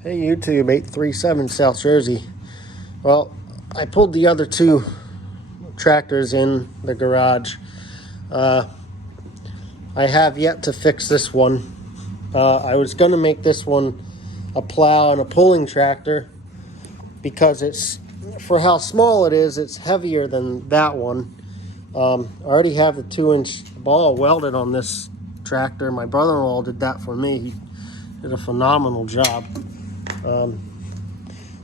Hey YouTube, 837 South Jersey. Well, I pulled the other two tractors in the garage. I have yet to fix this one. I was going to make this one a plow and a pulling tractor because it's, for how small it is, it's heavier than that one. I already have the 2-inch ball welded on this tractor. My brother-in-law did that for me. He did a phenomenal job.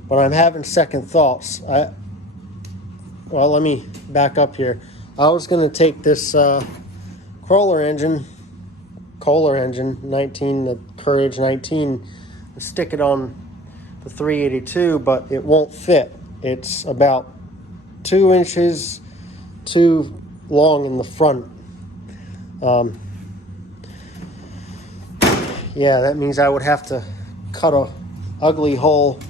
But I'm having second thoughts. Well, let me back up here. I was going to take this Kohler engine 19, the Courage 19, and stick it on the 382, but it won't fit. It's about 2 inches too long in the front. Yeah, that means I would have to cut a ugly hole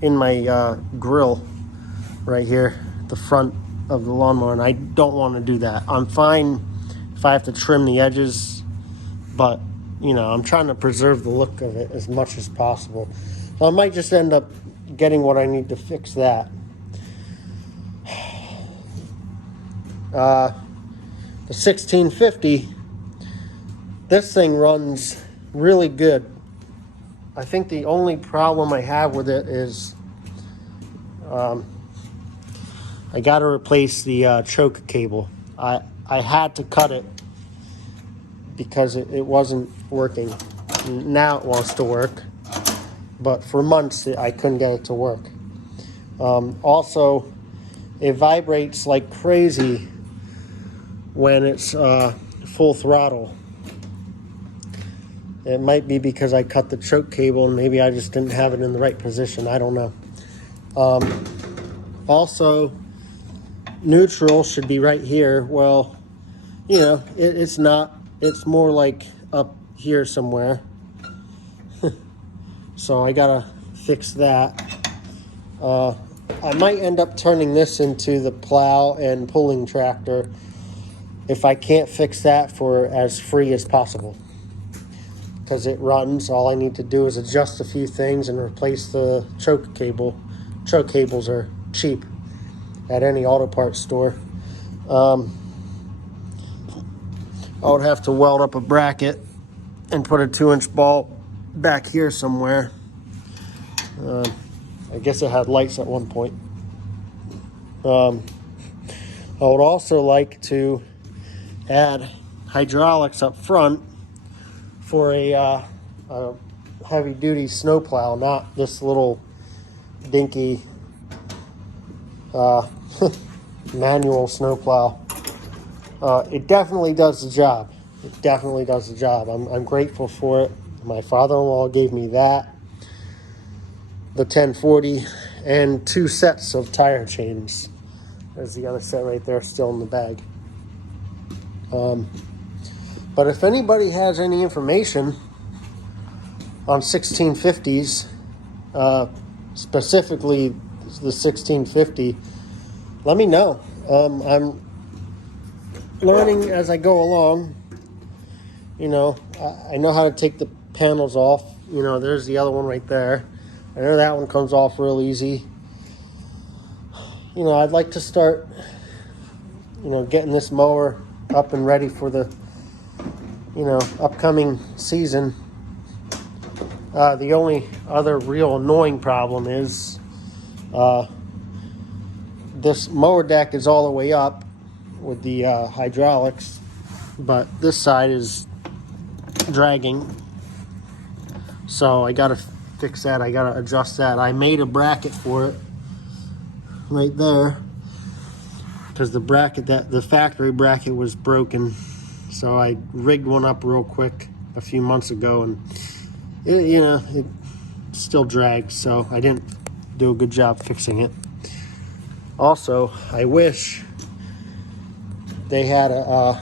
in my grill right here at the front of the lawnmower, and I don't want to do that. I'm fine if I have to trim the edges, but you know, I'm trying to preserve the look of it as much as possible. So I might just end up getting what I need to fix that. The 1650, this thing runs really good. I think the only problem I have with it is I got to replace the choke cable. I had to cut it because it wasn't working. Now it wants to work, but for months I couldn't get it to work. Also, it vibrates like crazy when it's full throttle. It might be because I cut the choke cable and maybe I just didn't have it in the right position. I don't know. Also, neutral should be right here. Well, you know, it's not. It's more like up here somewhere. So I gotta fix that. I might end up turning this into the plow and pulling tractor if I can't fix that for as free as possible. Because it runs, all I need to do is adjust a few things and replace the choke cable. Choke cables are cheap at any auto parts store. I would have to weld up a bracket and put a 2-inch ball back here somewhere. I guess it had lights at one point. I would also like to add hydraulics up front for a heavy-duty snowplow, not this little dinky manual snowplow. It definitely does the job. It definitely does the job. I'm grateful for it. My father-in-law gave me that, the 1040, and 2 sets of tire chains. There's the other set right there still in the bag. But if anybody has any information on 1650s, specifically the 1650, let me know. I'm learning as I go along. You know, I know how to take the panels off. You know, there's the other one right there. I know that one comes off real easy. You know, I'd like to start, you know, getting this mower up and ready for the, you know, upcoming season. The only other real annoying problem is this mower deck is all the way up with the hydraulics, but this side is dragging, so I gotta fix that. I gotta adjust that. I made a bracket for it right there because the bracket, that the factory bracket, was broken, so I rigged one up real quick a few months ago, and it, you know, it still drags, so I didn't do a good job fixing it. Also, I wish they had a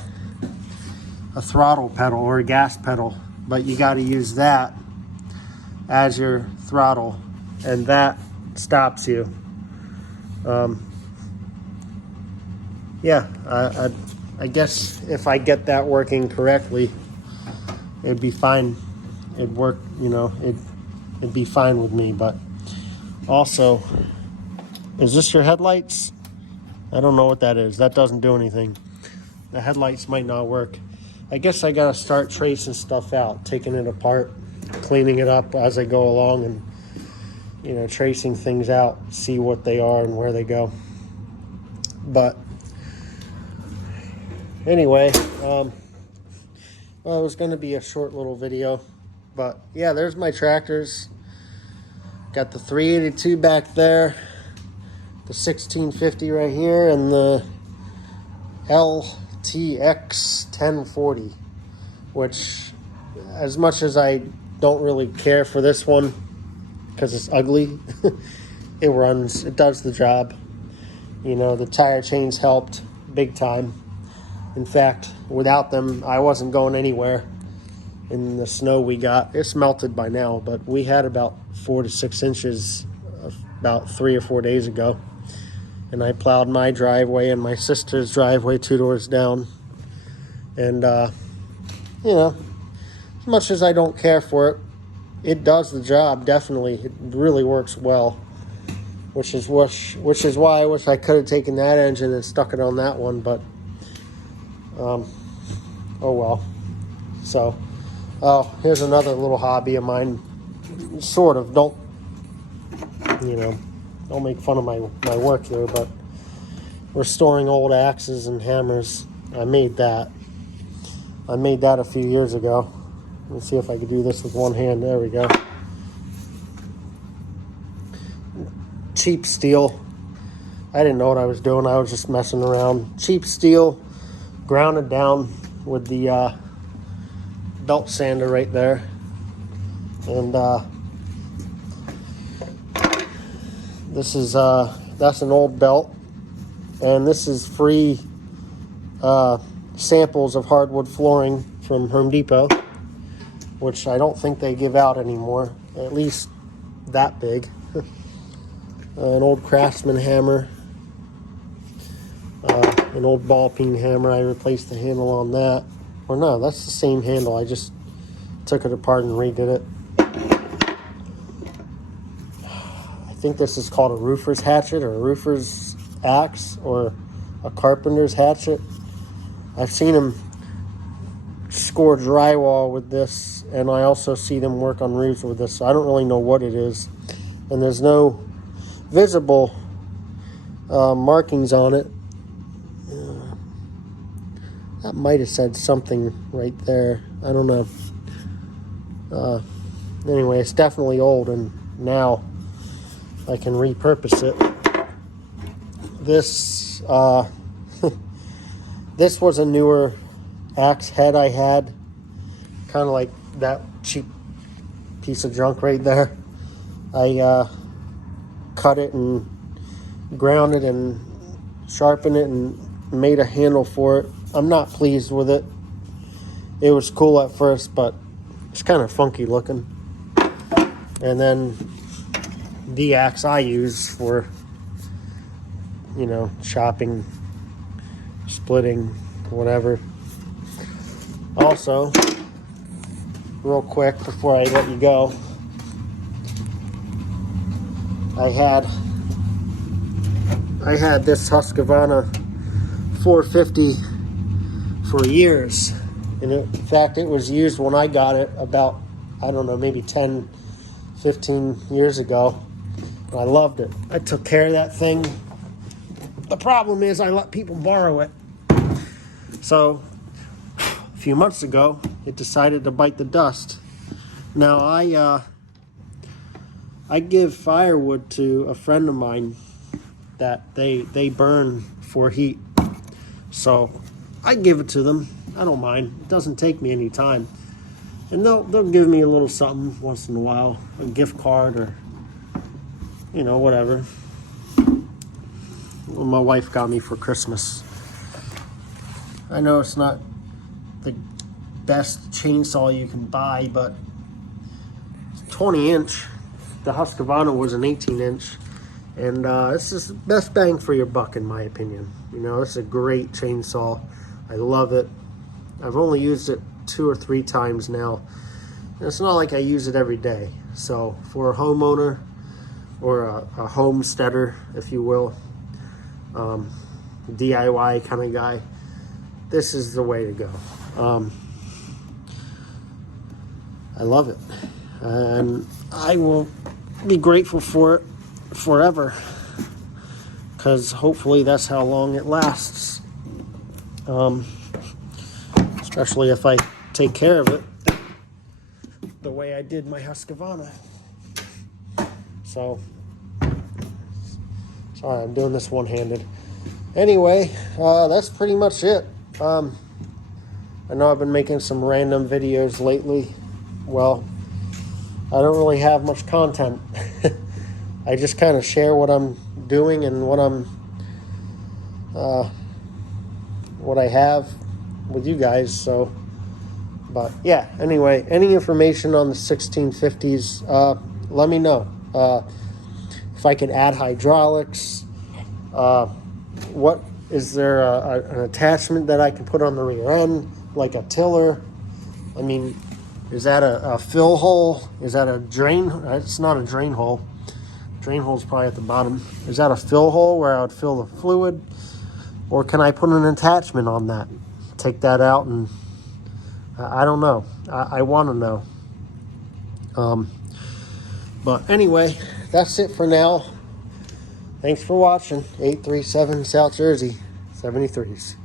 throttle pedal or a gas pedal, but you got to use that as your throttle, and that stops you. Yeah, I guess if I get that working correctly, it'd be fine. It'd work, you know, it'd be fine with me. But also, is this your headlights? I don't know what that is. That doesn't do anything. The headlights might not work. I guess I gotta start tracing stuff out, taking it apart, cleaning it up as I go along, and, you know, tracing things out, see what they are and where they go. But anyway, well, it was going to be a short little video, but yeah, there's my tractors. Got the 382 back there, the 1650 right here, and the LTX 1040, which, as much as I don't really care for this one because it's ugly, it runs, it does the job. You know, the tire chains helped big time. In fact, without them, I wasn't going anywhere. In the snow we got, it's melted by now, but we had about 4 to 6 inches about 3 or 4 days ago. And I plowed my driveway and my sister's driveway 2 doors down. And, you know, as much as I don't care for it, it does the job, definitely. It really works well. Which is why I wish I could have taken that engine and stuck it on that one, but oh well. So, here's another little hobby of mine. Sort of, don't make fun of my work here, but restoring old axes and hammers. I made that a few years ago. Let's see if I can do this with one hand. There we go. Cheap steel. I didn't know what I was doing. I was just messing around. Cheap steel, grounded down with the belt sander right there. And this is that's an old belt, and this is free samples of hardwood flooring from Home Depot, which I don't think they give out anymore, at least that big. An old Craftsman hammer, an old ball peen hammer. I replaced the handle on that. Or no, that's the same handle. I just took it apart and redid it. I think this is called a roofer's hatchet or a roofer's axe or a carpenter's hatchet. I've seen them score drywall with this, and I also see them work on roofs with this, so I don't really know what it is. And there's no visible markings on it. That might have said something right there. I don't know. Anyway, it's definitely old, and now I can repurpose it. This this was a newer axe head I had, kind of like that cheap piece of junk right there. I cut it and ground it and sharpened it and made a handle for it. I'm not pleased with it. It was cool at first, but it's kind of funky looking. And then the axe I use for, you know, chopping, splitting, whatever. Also, real quick before I let you go, I had this Husqvarna 450 for years, and in fact it was used when I got it about, I don't know, maybe 10, 15 years ago. I loved it. I took care of that thing. The problem is I let people borrow it. So a few months ago it decided to bite the dust. Now I give firewood to a friend of mine that they burn for heat. So I give it to them. I don't mind. It doesn't take me any time. And they'll give me a little something once in a while, a gift card or, you know, whatever. Well, my wife got me for Christmas. I know it's not the best chainsaw you can buy, but it's 20-inch. The Husqvarna was an 18-inch. And this is the best bang for your buck, in my opinion. You know, it's a great chainsaw. I love it. I've only used it 2 or 3 times now. It's not like I use it every day. So for a homeowner or a homesteader, if you will, DIY kind of guy, this is the way to go. I love it, and I will be grateful for it forever, because hopefully that's how long it lasts, especially if I take care of it the way I did my Husqvarna. So sorry, I'm doing this one-handed. Anyway, that's pretty much it. I know I've been making some random videos lately. Well, I don't really have much content. I just kind of share what I'm doing and what I have with you guys. So, but yeah, anyway, any information on the 1650s, let me know. If I could add hydraulics, what is there an attachment that I can put on the rear end, like a tiller? I mean, is that a fill hole? Is that a drain? It's not a drain hole. Drain hole's probably at the bottom. Is that a fill hole where I would fill the fluid? Or can I put an attachment on that? Take that out, and I don't know. I want to know. But anyway, that's it for now. Thanks for watching. 837 South Jersey 73s.